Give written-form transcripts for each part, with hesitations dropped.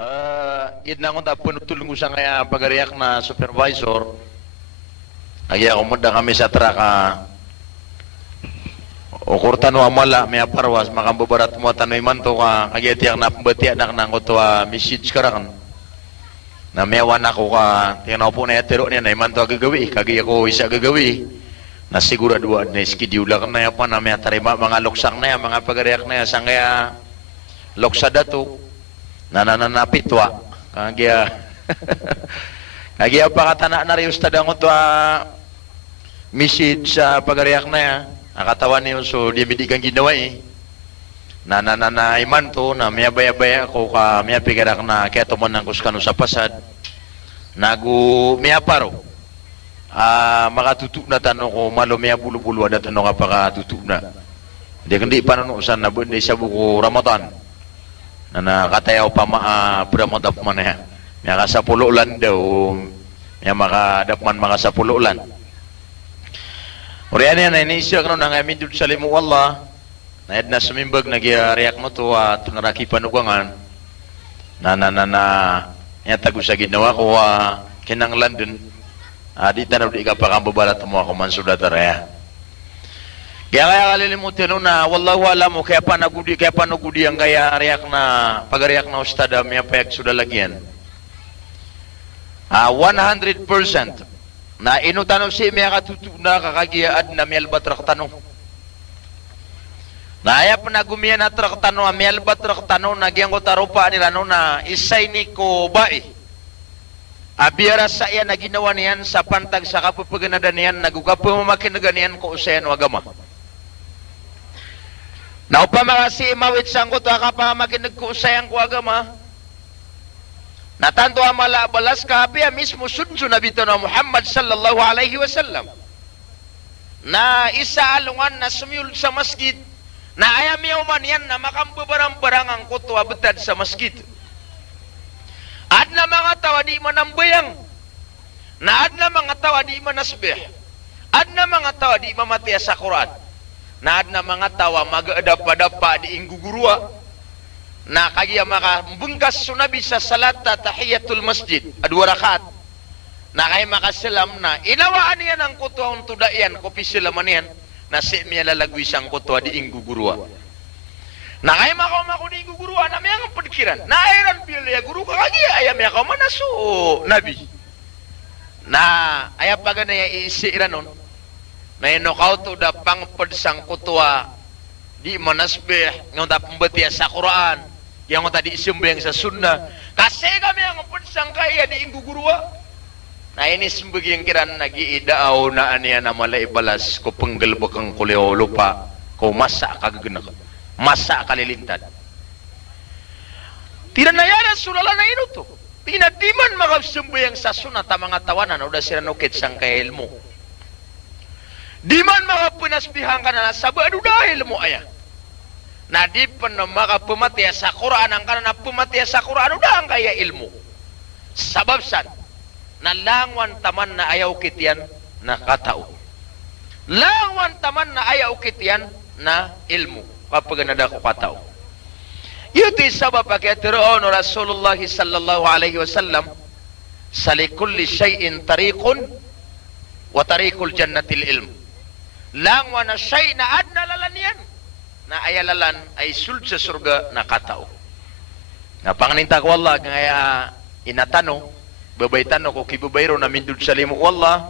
Yun na akong punutulong ko sa kaya pagariyak na supervisor. Kaya kumunda kami sa traka. O kurtano amala may parwas makambabarat mo tanoy man to ka kaya tiyak na pambati anak nang ko to message karan. Na mewan ako ka tinaw po na yatero niya na iman to gagawi. Kagaya ko isa gagawi. Na sigurado na schedule lang na yan pa na may tarima mga loksak na yan, mga pagariyak na yan. Sang kaya loksada to. Nananapitwa kagya kagya pakatana na rin ustada ko to message sa pagariyak na ya nakatawan niyo so di midigang ginawa nananaiman to na may baya-baya ko ka may pigarak na kaya tuman ng kuskano sa pasad nagu may aparo makatutuk na tanong ko malo may bulu-bulu ada tanong ka pakatutuk na hindi pa nanuusan na bundi sa buko Ramadan na katayaw pa pramodap man ya may kasapulo ulan daw may makadapman makasapulo ulan uriyan yan na inisya ka nung ngayon dun sa limu Allah na edna sumimbag nagyariyak mo to at naraki panugangan na yatago sa ginawa ko kinang London di tanaw di ka pa kambabalat mo ako man sudataraya kaya kalilimutin na wallahu alam mo kaya panagudi ang kaya riyak na pagariyak na ustada may payak sudah lagyan 100% na inutanong si may katutu na kakagiyaad na may albatrak tanong na aya panagumiyan na trak tanong may albatrak tanong nagyang ko tarupa nila no na isay ni ko bae abiyara sa iya na ginawa niyan sa pantag sa kapapaganadan niyan nagugapumamakin niyan ko usayan wagama na upamagasi imawit sanggot kapamakinig ko usayang ko agama natanto amala balas kapiya mismo sunso na bito na Muhammad sallallahu alaihi wasallam na isa alungan na sumiyul sa masjid na ayamiyaw man yan na makambabarang-barang ang kutwa betad sa masjid ad na mga tawa di manambayang na ad na mga tawa di manasbih ad na mga tawa di mamatiya sa Quran na ad na mga tawa mag-adapa-dapa di inggugurua na kagaya makabungkas sunabi sa salata tahiyatul masjid adwa rakat na kay makasalam na inawaan niya ng kutwa ang tudayan kopisilaman niyan na si miya lalagwi siyang kutwa di inggugurua na kay makaw di inggugurua na may ang pagkiran na ayran pilya guru kagaya ayam ya kaw manaso nabi na ayapagan na iisiran nun na inokauto da pangpadsang kutwa di manasbih ng da pambatiya sa Quran yang tadi isimbayang sa sunnah kasi kami ang padsang kaya di inggugurua na ini sembagyang kiran nag-iidaaw na aniya na malay balas ko panggalbakang kuleo lupa ko masa kagaganag masa kalilintad tinanayanan sulala na inuto tinadiman makapsimbayang sa sunnah ta mga tawanan o da sila nukit sang kaya ilmo di man makapinasbihan ka na sabado dahil mo aya na di pa na makapumatiya sa Quran ang ka na pumatiya sa Quran udang kaya ilmo sabab san na langwan taman na ayaw kityan na katao langwan taman na ayaw kityan na ilmo kapag nadako katao yuti sabab pagkatiroon Rasulullah sallallahu alaihi wasallam sa likulli shay'in tariqun wa tariqul jannatil ilm langwa na siya'y na ad na lalan yan na ayalalan ay sulod sa surga na katao na panganinta ko Allah ngaya inatano babay tano ko kibubayro na mindud sa limu Allah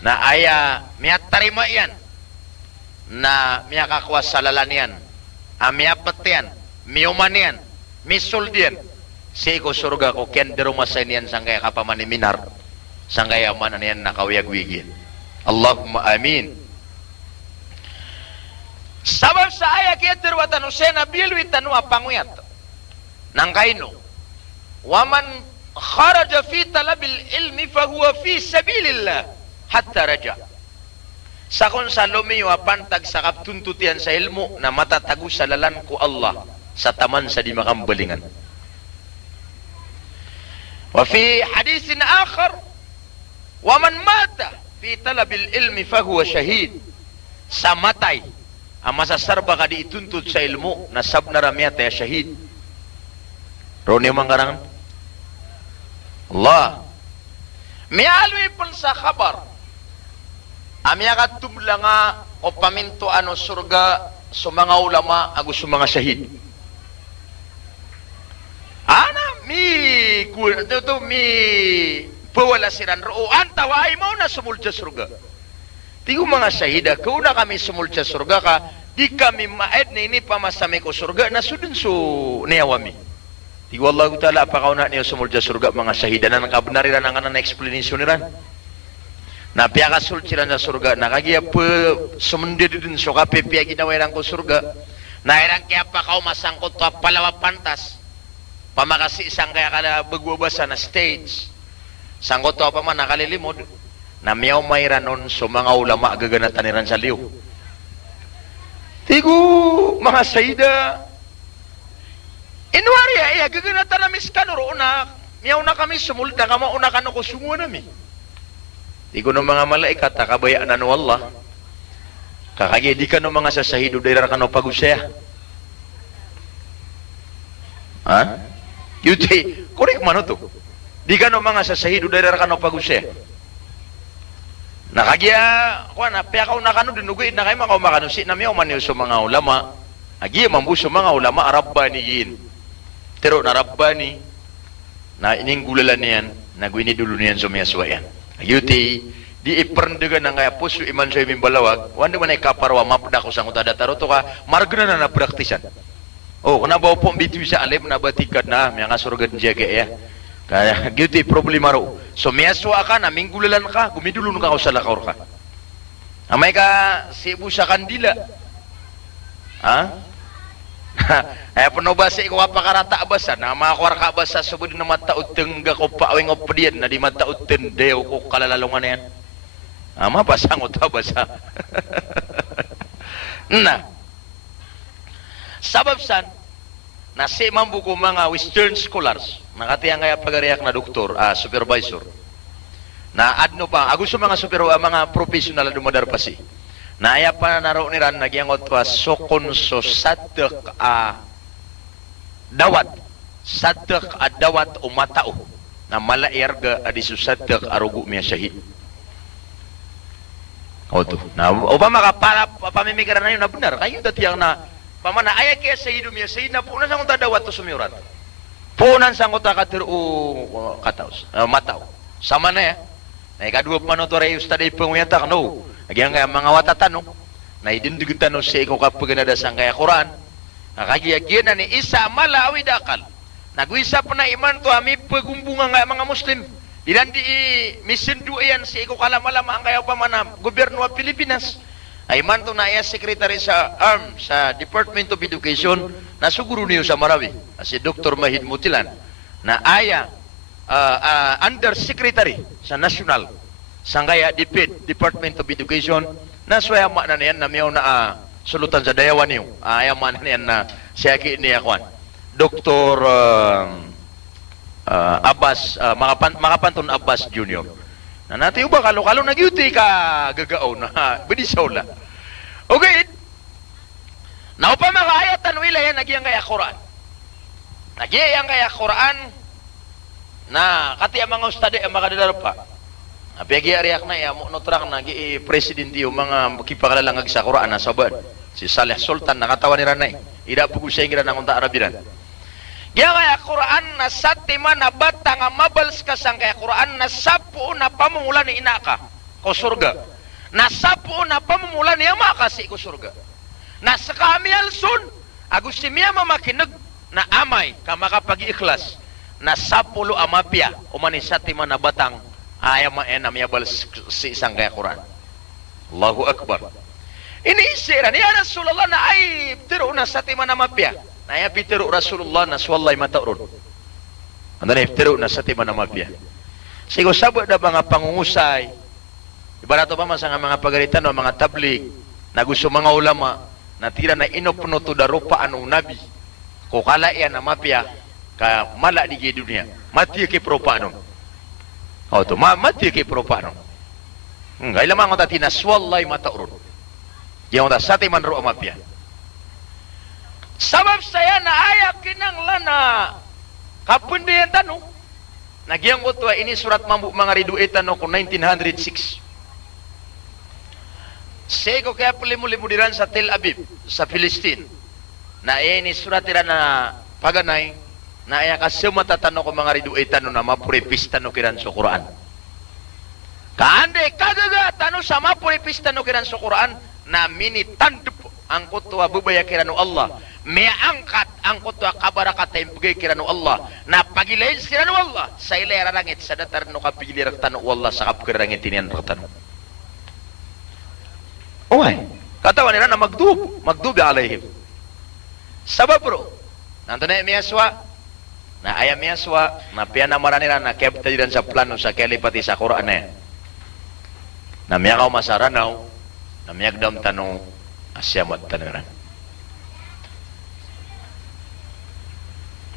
na aya miya tarima yan na miya kakwas sa lalan yan miya patian miyuman yan misul yan siko surga ko kian derumasan yan sanggaya kapamaniminar sanggaya manan yan nakawiyagwigin Allahumma amin sabab sa aya kaya terwatan usena bilwi tanwa panguyat nang kaino waman kharaja fi talabil ilmi fahuwa fi sabilillah hatta raja sakon sa lumiwa pantag sa kaptuntutian sa ilmu na matatago sa lalan ko Allah sa taman sa di makambalingan wa fi hadisin akhar waman mata fi talabil ilmi fahuwa shahid sa matay ang masasarba ka di ituntut sa ilmu na sabna ramya tayo syahid Roni mangkarang Allah mialwi pun sa kabar ami akat tumlanga o paminto ano surga sa mga ulama agus sa mga syahid ana mi pawala siran roan tawai mau na sumulta surga tigo mga syahida kau na kami sumulta surga ka di kami maed na ini pamasami ko surga na sudun su niyawami tigo Allah Ta'ala apa kau nak niyo sumulta surga mga syahida na nakabenariran ang na explanation niran na piyaka sulciran sa surga na kagiya pa sumundidin so kape piya ginawairang ko surga na irang kaya pa kau masangkot to palawa pantas pamakasi isang kaya kada bagwabasa na stage sangkot to pa man nakalilimod na miyaw mayranon so mga ulama gaganatan niran sa liw tigo mga sayida inwari ay gaganatan na miskanuro na miyaw na kami sumulta kama una kano ko sungo nami tigo ng mga malaikat takabayaan na Allah kakagi di ka ng mga sasahido dahil ka no pagusaya ha? Yuti, korek man ito di ka ng mga sasahido dahil ka no pagusaya nakagya kuha na pia ka na kano dinugid na kayo makaw makanusi na miyaw man yun sa mga ulama agi mambu sa mga ulama arabbaniyin pero na rabbani na ininggulalan niyan nagwini dulo niyan sa mga suwayan Yuti di iperendegan ng kaya puso iman sa iming balawag wanda man ay kaparwa mapda ko sang utada taruto ka margana na napraktisan oh kung nabaw po bitwi sa alim na batikad na may nga surga jaga ya kaya yuti problema ro so miyaswa ka na minggulalan ka gumidulun ka sa lakaw ka amay ka sibu sa kandila ha ay panobasa ikaw apakarata abasa na makakuwar ka abasa subod na mataod tengga ko paawing o padiyan na di mataod tendew ko kalalalungan na yan mapasang o tabasa na sabab san na si mambu ko mga western scholars nakatiyang kaya pagariyak na doktor supervisor na adno pa agus mga mga professional na dumadar pa si na aya pa naro ni ran nagyangot pa sokon so sadak dawat umatao na malairga adi so sadak arugo miya syahid oto na o ba makapara pamimigaran na yun na benar kayo datiyang na pamana aya kaya syahid miya syahid na punan sang uta dawat to sumiurat punan sang uta katiro kataos mataw sama na ya na ikadua panotore ustad ipanguyata no Agyang mga watatan na idindugitan sa ikaw kapag nadasan kaya Quran nakagiyagyan na ni isa malawi dakal nagwisa pa na iman to ami pagumbungan nga mga Muslim ilan di misindu yan sa ikaw kalamalama ang kaya pa man gobyerno ng Pilipinas ay man to na iya secretary sa sa Department of Education na suguro niyo sa Marawi si Dr. Mahid Mutilan na aya under secretary sa national Sangaya Department of Education na swayama na niyan na miyaw na sulutan sa dayawan niyo ayaman na niyan na siya niya kwan Dr. Abbas Makapanton Abbas Jr. na natin ba kalo-kalo nagyuti ka gagao na binisaw la okay na upa mga ayatan wila yan nagyang kaya Quran na kati ang mga ustade ang makadadar pa Apiyagi ariyak na mo notrak na presidente yung mga kipakalalang sa Quran na sabad. Si Saleh Sultan nakatawa ni Ranay. Ida po siya yung ng unta Arabiran. Kaya kaya Quran na sa tima na bata nga mabals ka sang kaya Quran na sapo na pamumula ni inaka ko surga. Na sapo na pamumula ni ama kasi ko surga. Na sa kami alsun agusti miya mamakinag na amay ka makapag-ikhlas na sapulo amapya umani sa tima na batang ayam enam ya bal si isang kaya Quran. Allahu Akbar. Ini isiran ya Rasulullah na ay tiro na sa tima na mapya. Na ya pitiro Rasulullah na swallay mataurun. Ando na tiro na sa tima na mapya. Sigo sabot na mga pangungusay. Ibarat pa man sa mga pagalitan o mga tablig na gusto mga ulama na tira na inopno to darupa anong nabi. Ko kala iya na mapya ka mala di dunia. Mati ke propano. O to mati kay propano. Ngay lamang ang tati na swallay mataurun. Yung ta sati man ro amapya. Sabab saya na ayak kinang lana Kapun dia tanong. Nagyang utwa ini surat mambu mga riduetan ko 1906. Sego kaya palimulimudiran sa Tel Aviv, sa Palestine. Na ini surat ira na paganay, na iya kasumata tanong ko mga riduetan na mapuripista no kiran sa Quran. Kaande kagaga tanong sa mapuripista no kiran sa Quran, na minitandup ang kutwa bubaya kirano Allah. May angkat ang kutwa kabarakat ay pagay kirano Allah. Na pagilayin kirano Allah. Sa ilay rarangit sa datar no kapigilir tanong Allah sa kapkirangit iniyan tanong. Uway, katawan nila na magdubi alayhim. Sabab bro, nanto na miyaswa, na ayam miyaswa, na piyanamara nila na keptadiran sa plano sa kelipati sa Quran na yan. Na miyakaw masaranaw, na miyagdam tanong asyamat tanwiran.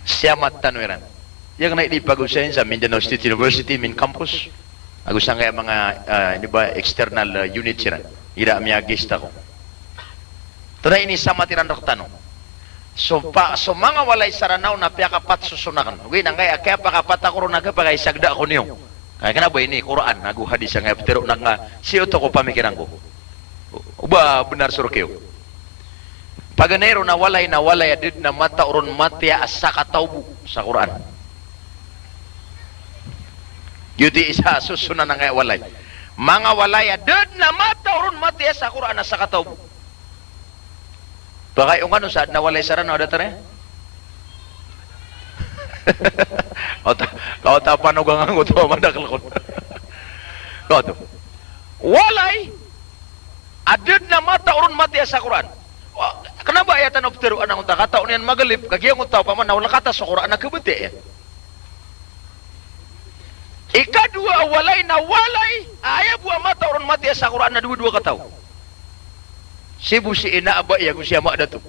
Syamat tanwiran. Yang na ipag-usahin sa Mindanao State University, min campus. Agusang kaya mga external unit siya. Ira miya gista ko. Tuna ini sama tiran dok tanong. So mga walay saranaw na piya kapat susunakan. Okay, nang kaya pakapat ako ron nagkapagay sagda ko niyo. Kaya kanaba ini Quran, nagu hadis yang pero nang siyo to ko pamikiran ko. Uba benar surkeo. Paganero na walay adid na mata urun matya asaka taubu sa Quran. Yudi isa susunan nang walay. Mga walay adid na mata urun matya sa Quran asaka taubu. Bagay yung ano saad na walay sarana ada tare. Kau ta panugang ang to mandakal ko. Kau to. Walay adid na mata urun matya sa Quran. Kenapa ayatan obteru anang unta kata unian magalip kagiyang unta pa man nawala kata sa Quran na kabete. Ikadua walay na walay aya buah mata urun matya sa Quran na dua-dua kataw. Sibu si ina aba ya gusiya ma datu.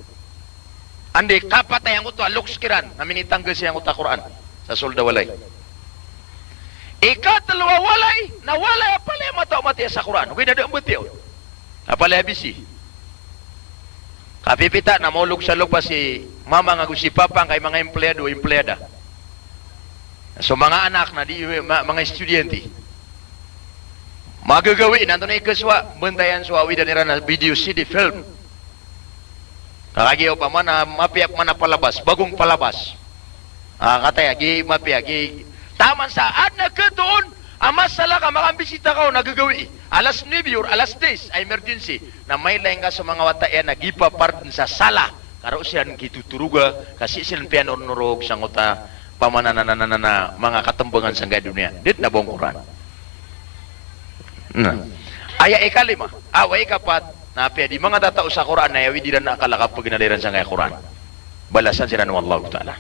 Ande kapat yang uto alok sekiran namin itanggal siya ang uta Quran sa solda walay. Ikatulwa walay na walay apale mata matya sa Quran. Ugi na daembet yun. Apale habisi. Kapipita na maulog sa lupa si mama nga si papa kay mga empleyado empleyada. So mga anak na di mga estudyante. Magagawi nanto na ikaswa bentayan suawi dan na video CD film. Kakagiyaw pa man na mapiyak man na palabas, bagong palabas. Kataya gi mapiyak gi taman saat na katuon amasala ka makambisita ka nagagawi. Alas 9 or alas 10 ay emergency na may laing ka sa mga wataya na gipapard sa sala karo siyan gituturuga kasi siyan piano nurog sang uta pamanananana mga katembangan sa dunia dit na bong Quran. Aya ikalima away kapat na di mga tatao sa Quran na yawi di na nakalakap paginaliran sa Quran balasan sila ng Allah Ta'ala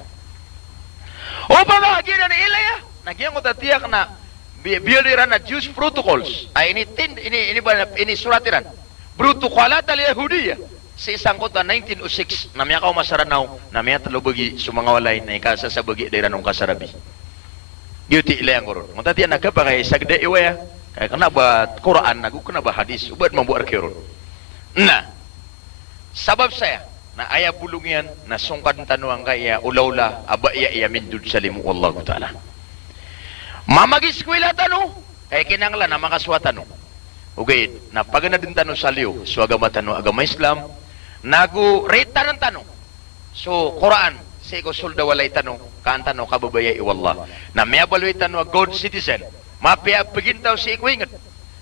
o pamahagi na ilaya nagyang utatiyak na bialiran na Jewish protocols ay ini suratiran protokolat al Yahudiyah sa isang kota 1906 na miya kao masaranaw na miya talubagi sumangawalay na ikasa sa bagi dairan ng kasarabi yuti ilayang koron matatiyan nagkapakay sagda iwaya kaya kenapa Quran nagu kenapa hadis ubad membuat kiron nah sabab saya na ayah bulungian na sungkan tanuang kaya ulaula aba iya mindud salimu Allah Ta'ala mamagis kwila tanu kaya kinangla na makaswa tanu okay na pagana din tanu saliw so agama tanu agama Islam nagu rita ng tanu so Quran sego sulda walay tanu kaan tanu kababayay wallah na may abaloy tanu a good citizen mapia pagintaw si ikuingat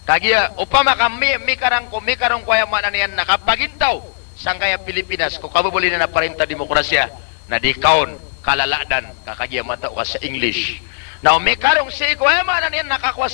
kagiya upama kami mikarang ko yaman yan nakapagintaw sang kaya Pilipinas ko kababuli na parinta demokrasya na di kaon kalaladan kakagiya mata ka sa English na mikarong si ikuyaman yan nakakuwas